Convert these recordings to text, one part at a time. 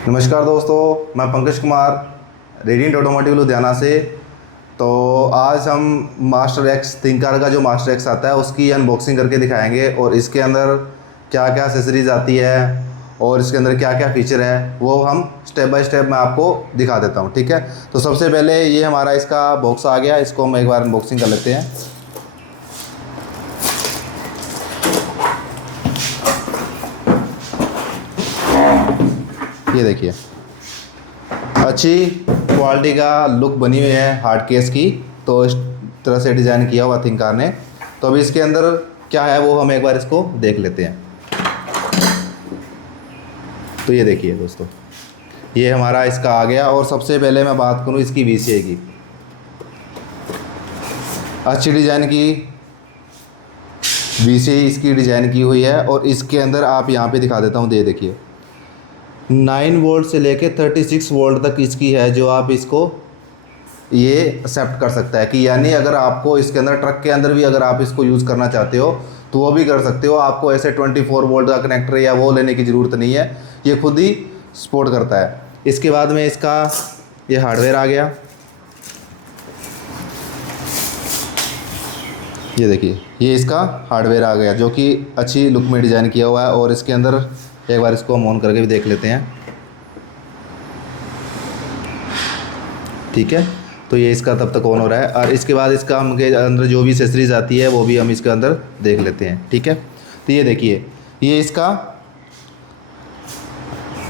नमस्कार दोस्तों, मैं पंकज कुमार, रेडियंट ऑटोमोटिव लुधियाना से। तो आज हम मास्टर एक्स थिंकर का जो मास्टर एक्स आता है उसकी अनबॉक्सिंग करके दिखाएंगे और इसके अंदर क्या क्या एक्सेसरीज आती है और इसके अंदर क्या क्या फ़ीचर है वो हम स्टेप बाय स्टेप मैं आपको दिखा देता हूँ। ठीक है, तो सबसे पहले ये हमारा इसका बॉक्स आ गया, इसको हम एक बार अनबॉक्सिंग कर लेते हैं। ये देखिए, अच्छी क्वालिटी का लुक बनी हुई है हार्ड केस की, तो इस तरह से डिज़ाइन किया हुआ थिंकर ने। तो अभी इसके अंदर क्या है वो हम एक बार इसको देख लेते हैं। तो ये देखिए दोस्तों, ये हमारा इसका आ गया। और सबसे पहले मैं बात करूँ इसकी VCI की, अच्छी डिज़ाइन की VCI इसकी डिज़ाइन की हुई है। और इसके अंदर आप यहाँ पे दिखा देता हूँ, ये देखिए 9 वोल्ट से लेके 36 वोल्ट तक इसकी है, जो आप इसको ये एक्सेप्ट कर सकता है कि यानी अगर आपको इसके अंदर ट्रक के अंदर भी अगर आप इसको यूज़ करना चाहते हो तो वो भी कर सकते हो। आपको ऐसे 24 वोल्ट का कनेक्टर या वो लेने की ज़रूरत नहीं है, ये खुद ही सपोर्ट करता है। इसके बाद में इसका ये हार्डवेयर आ गया, ये देखिए ये इसका हार्डवेयर आ गया जो कि अच्छी लुक में डिज़ाइन किया हुआ है। और इसके अंदर एक बार इसको हम ऑन करके भी देख लेते हैं। ठीक है, तो ये इसका तब तक ऑन हो रहा है। और इसके बाद इसका हम के अंदर जो भी एक्सेसरीज आती है वो भी हम इसके अंदर देख लेते हैं। ठीक है, तो ये देखिए ये इसका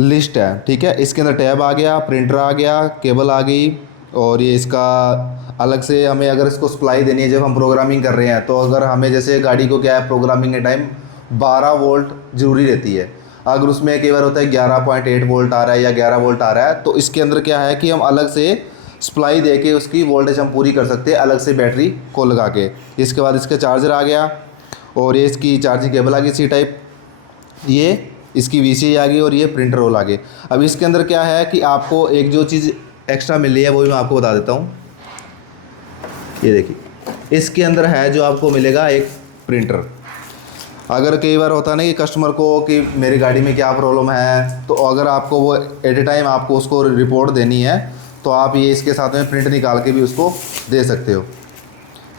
लिस्ट है। ठीक है, इसके अंदर टैब आ गया, प्रिंटर आ गया, केबल आ गई। और ये इसका अलग से हमें अगर इसको सप्लाई देनी है जब हम प्रोग्रामिंग कर रहे हैं, तो अगर हमें जैसे गाड़ी को क्या है प्रोग्रामिंग के टाइम 12 वोल्ट ज़रूरी रहती है। अगर उसमें कई बार होता है 11.8 वोल्ट आ रहा है या 11 वोल्ट आ रहा है, तो इसके अंदर क्या है कि हम अलग से सप्लाई दे के उसकी वोल्टेज हम पूरी कर सकते हैं अलग से बैटरी को लगा के। इसके बाद इसका चार्जर आ गया और ये इसकी चार्जिंग केबल आ गई C टाइप, ये इसकी VCI आ गई और ये प्रिंटर रोल आ गए। अब इसके अंदर क्या है कि आपको एक जो चीज़ एक्स्ट्रा मिल रही है वो भी मैं आपको बता देता हूँ। ये देखिए इसके अंदर है जो आपको मिलेगा एक प्रिंटर। अगर कई बार होता है ना कि कस्टमर को कि मेरी गाड़ी में क्या प्रॉब्लम है, तो अगर आपको वो एट ए टाइम आपको उसको रिपोर्ट देनी है तो आप ये इसके साथ में प्रिंट निकाल के भी उसको दे सकते हो।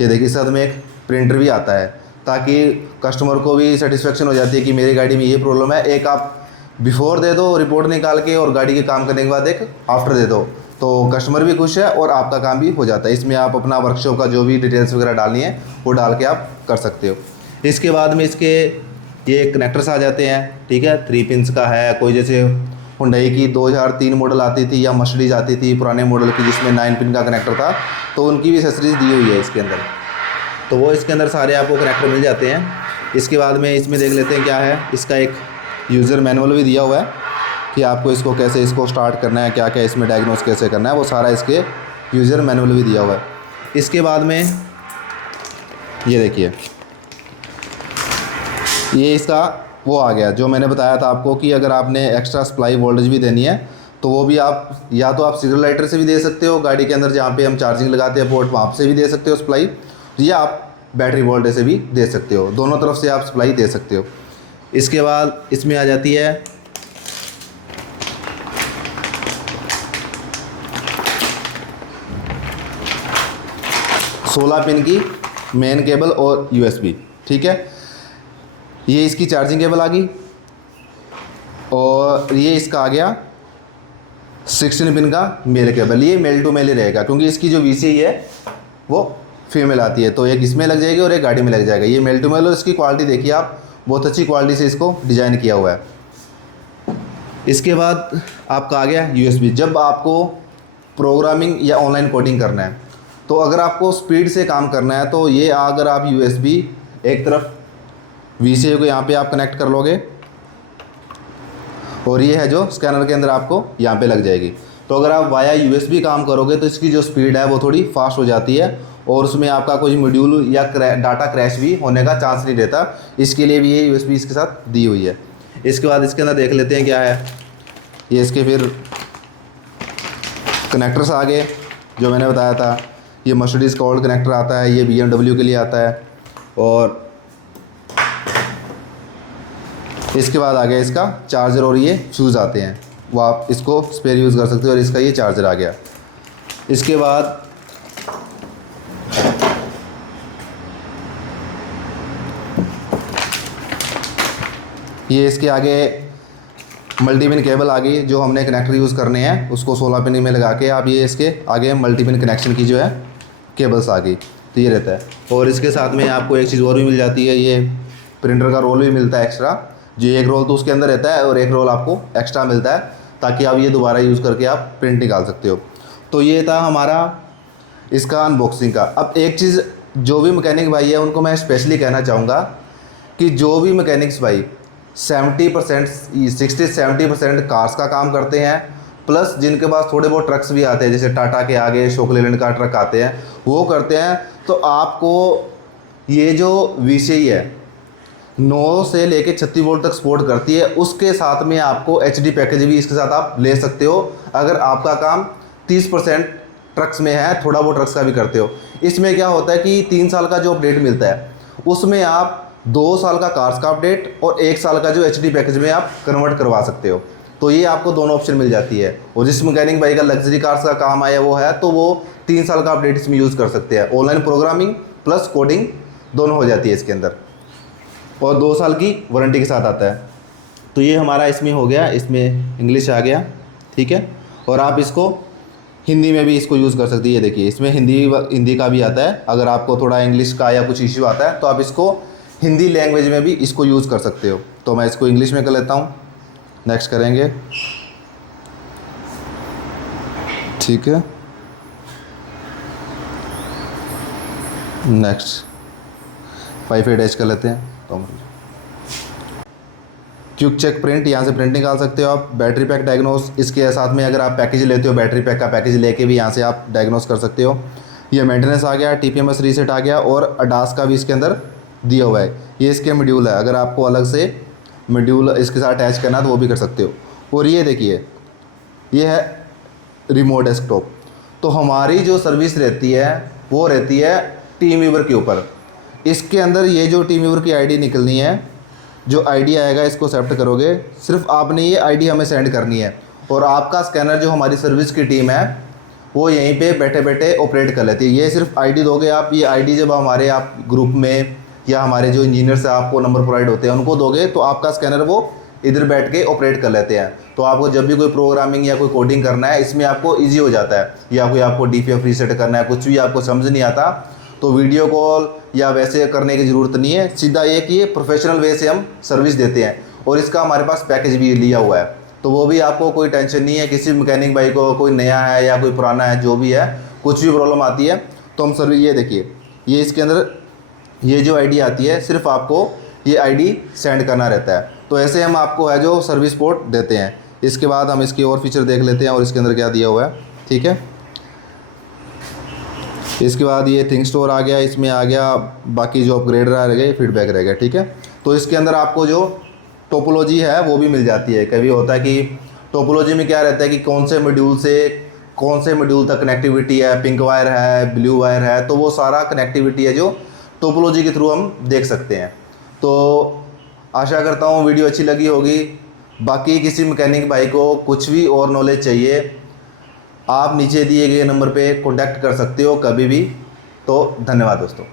ये देखिए साथ में एक प्रिंटर भी आता है ताकि कस्टमर को भी सेटिस्फेक्शन हो जाती है कि मेरी गाड़ी में ये प्रॉब्लम है। एक आप बिफोर दे दो रिपोर्ट निकाल के और गाड़ी के काम करने के बाद एक आफ्टर दे दो, तो कस्टमर भी खुश है और आपका काम भी हो जाता है। इसमें आप अपना वर्कशॉप का जो भी डिटेल्स वगैरह डालनी है वो डाल के आप कर सकते हो। इसके बाद में इसके ये कनेक्टर्स आ जाते हैं। ठीक है, 3 पिंस का है। कोई जैसे हुंडई की 2003 मॉडल आती थी या मर्सिडीज आती थी पुराने मॉडल की जिसमें 9 पिन का कनेक्टर था, तो उनकी भी एक्सेसरीज दी हुई है इसके अंदर। तो वो इसके अंदर सारे आपको कनेक्टर मिल जाते हैं। इसके बाद में इसमें देख लेते हैं क्या है। इसका एक यूज़र मैनुअल भी दिया हुआ है कि आपको इसको कैसे इसको स्टार्ट करना है, क्या क्या इसमें डायग्नोस कैसे करना है, वो सारा इसके यूज़र मैनुअल भी दिया हुआ है। इसके बाद में ये देखिए ये इसका वो आ गया जो मैंने बताया था आपको कि अगर आपने एक्स्ट्रा सप्लाई वोल्टेज भी देनी है तो वो भी आप या तो आप सीरियल लाइटर से भी दे सकते हो गाड़ी के अंदर जहाँ पे हम चार्जिंग लगाते हैं पोर्ट, वहाँ से भी दे सकते हो सप्लाई, या आप बैटरी वोल्टेज से भी दे सकते हो। दोनों तरफ से आप सप्लाई दे सकते हो। इसके बाद इसमें आ जाती है सोलह पिन की मेन केबल और USB। ठीक है, ये इसकी चार्जिंग केबल आ गई और ये इसका आ गया 16 पिन का मेल केबल। ये मेल टू मेल ही रहेगा क्योंकि इसकी जो VCI है वो फीमेल आती है, तो एक इसमें लग जाएगी और एक गाड़ी में लग जाएगा। ये मेल टू मेल और इसकी क्वालिटी देखिए आप, बहुत अच्छी क्वालिटी से इसको डिज़ाइन किया हुआ है। इसके बाद आपका आ गया USB। जब आपको प्रोग्रामिंग या ऑनलाइन कोडिंग करना है तो अगर आपको स्पीड से काम करना है तो ये अगर आप USB एक तरफ VCI को यहाँ पे आप कनेक्ट कर लोगे और ये है जो स्कैनर के अंदर आपको यहाँ पे लग जाएगी। तो अगर आप वाया USB काम करोगे तो इसकी जो स्पीड है वो थोड़ी फास्ट हो जाती है और उसमें आपका कोई मॉड्यूल या डाटा क्रैश भी होने का चांस नहीं रहता। इसके लिए भी ये USB इसके साथ दी हुई है। इसके बाद इसके अंदर देख लेते हैं क्या है। ये इसके फिर कनेक्टर्स आ गए जो मैंने बताया था। ये मर्सिडीज़ का ओल्ड कनेक्टर आता है, ये BMW के लिए आता है। और इसके बाद आ गया इसका चार्जर और ये फ्यूज़ आते हैं। वो आप इसको स्पेयर यूज़ कर सकते हो। और इसका ये चार्जर आ गया। इसके बाद ये इसके आगे मल्टी पिन केबल आ गई, जो हमने कनेक्टर यूज़ करने हैं उसको 16 पिन में लगा के आप ये इसके आगे मल्टी पिन कनेक्शन की जो है केबल्स आ गई, तो ये रहता है। और इसके साथ में आपको एक चीज़ और भी मिल जाती है, ये प्रिंटर का रोल भी मिलता है एक्स्ट्रा। जो एक रोल तो उसके अंदर रहता है और एक रोल आपको एक्स्ट्रा मिलता है, ताकि आप ये दोबारा यूज़ करके आप प्रिंट निकाल सकते हो। तो ये था हमारा इसका अनबॉक्सिंग का। अब एक चीज़ जो भी मैकेनिक भाई है उनको मैं स्पेशली कहना चाहूँगा कि जो भी मैकेनिक्स भाई 70% 60-70% कार्स का काम करते हैं, प्लस जिनके पास थोड़े बहुत ट्रक्स भी आते हैं, जैसे टाटा के आगे अशोक लेलैंड का ट्रक आते हैं, वो करते हैं। तो आपको ये जो VCI है 9 से लेके 36 वोल्ट तक सपोर्ट करती है। उसके साथ में आपको HD पैकेज भी इसके साथ आप ले सकते हो, अगर आपका काम 30% ट्रक्स में है, थोड़ा बहुत ट्रक्स का भी करते हो। इसमें क्या होता है कि 3 साल का जो अपडेट मिलता है उसमें आप 2 साल का कार्स का अपडेट और 1 साल का जो HD पैकेज में आप कन्वर्ट करवा सकते हो। तो ये आपको दोनों ऑप्शन मिल जाती है। और जिस मैकेनिक भाई का लग्जरी कार्स का काम आया वो है, तो वो 3 साल का अपडेट इसमें यूज़ कर सकते हैं। ऑनलाइन प्रोग्रामिंग प्लस कोडिंग दोनों हो जाती है इसके अंदर, और 2 साल की वारंटी के साथ आता है। तो ये हमारा इसमें हो गया, इसमें इंग्लिश आ गया, ठीक है। और आप इसको हिंदी में भी इसको यूज़ कर सकते हैं। ये देखिए इसमें हिंदी का भी आता है। अगर आपको थोड़ा इंग्लिश का या कुछ इश्यू आता है तो आप इसको हिंदी लैंग्वेज में भी इसको यूज़ कर सकते हो। तो मैं इसको इंग्लिश में कर लेता हूँ, नेक्स्ट करेंगे, ठीक है। नेक्स्ट 5 अटैच कर लेते हैं। तो क्विक चेक प्रिंट, यहाँ से प्रिंट निकाल सकते हो आप। बैटरी पैक डायग्नोस, इसके साथ में अगर आप पैकेज लेते हो बैटरी पैक का पैकेज लेके भी यहाँ से आप डायग्नोस कर सकते हो। ये मेंटेनेंस आ गया, TPMS रीसेट आ गया, और ADAS का भी इसके अंदर दिया हुआ है। ये इसके मॉड्यूल है, अगर आपको अलग से मॉड्यूल इसके साथ अटैच करना है तो वो भी कर सकते हो। और ये देखिए ये है रिमोट डेस्कटॉप। तो हमारी जो सर्विस रहती है वो रहती है टीम वीवर के ऊपर। इसके अंदर ये जो टीम वीवर की ID निकलनी है, जो ID आएगा इसको एक्सेप्ट करोगे, सिर्फ आपने ये ID हमें सेंड करनी है, और आपका स्कैनर जो हमारी सर्विस की टीम है वो यहीं पे बैठे बैठे ऑपरेट कर लेती है। ये सिर्फ ID दोगे आप, ये ID जब हमारे आप ग्रुप में या हमारे जो इंजीनियर से आपको नंबर प्रोवाइड होते हैं उनको दोगे, तो आपका स्कैनर वो इधर बैठ के ऑपरेट कर लेते हैं। तो आपको जब भी कोई प्रोग्रामिंग या कोई कोडिंग करना है इसमें आपको ईजी हो जाता है, या कोई आपको DPF रीसेट करना है, कुछ भी आपको समझ नहीं आता तो वीडियो कॉल या वैसे करने की ज़रूरत नहीं है। सीधा ये कि ये प्रोफेशनल वे से हम सर्विस देते हैं, और इसका हमारे पास पैकेज भी लिया हुआ है। तो वो भी आपको कोई टेंशन नहीं है। किसी मैकेनिक भाई को कोई नया है या कोई पुराना है, जो भी है, कुछ भी प्रॉब्लम आती है तो हम सर्विस, ये देखिए ये इसके अंदर ये जो ID आती है सिर्फ आपको ये ID सेंड करना रहता है। तो ऐसे हम आपको है जो सर्विस पोर्ट देते हैं। इसके बाद हम इसके और फीचर देख लेते हैं और इसके अंदर क्या दिया हुआ है, ठीक है। इसके बाद ये थिंग स्टोर आ गया, इसमें आ गया बाकी जो अपग्रेड रह गए, फीडबैक रह गया, ठीक है। तो इसके अंदर आपको जो टोपोलॉजी है वो भी मिल जाती है। कभी होता है कि टोपोलॉजी में क्या रहता है कि कौन से मॉड्यूल से कौन से मॉड्यूल तक कनेक्टिविटी है, पिंक वायर है, ब्लू वायर है, तो वो सारा कनेक्टिविटी है जो टोपोलॉजी के थ्रू हम देख सकते हैं। तो आशा करता हूँ वीडियो अच्छी लगी होगी। बाकी किसी मैकेनिक भाई को कुछ भी और नॉलेज चाहिए, आप नीचे दिए गए नंबर पे कॉन्टैक्ट कर सकते हो कभी भी। तो धन्यवाद दोस्तों।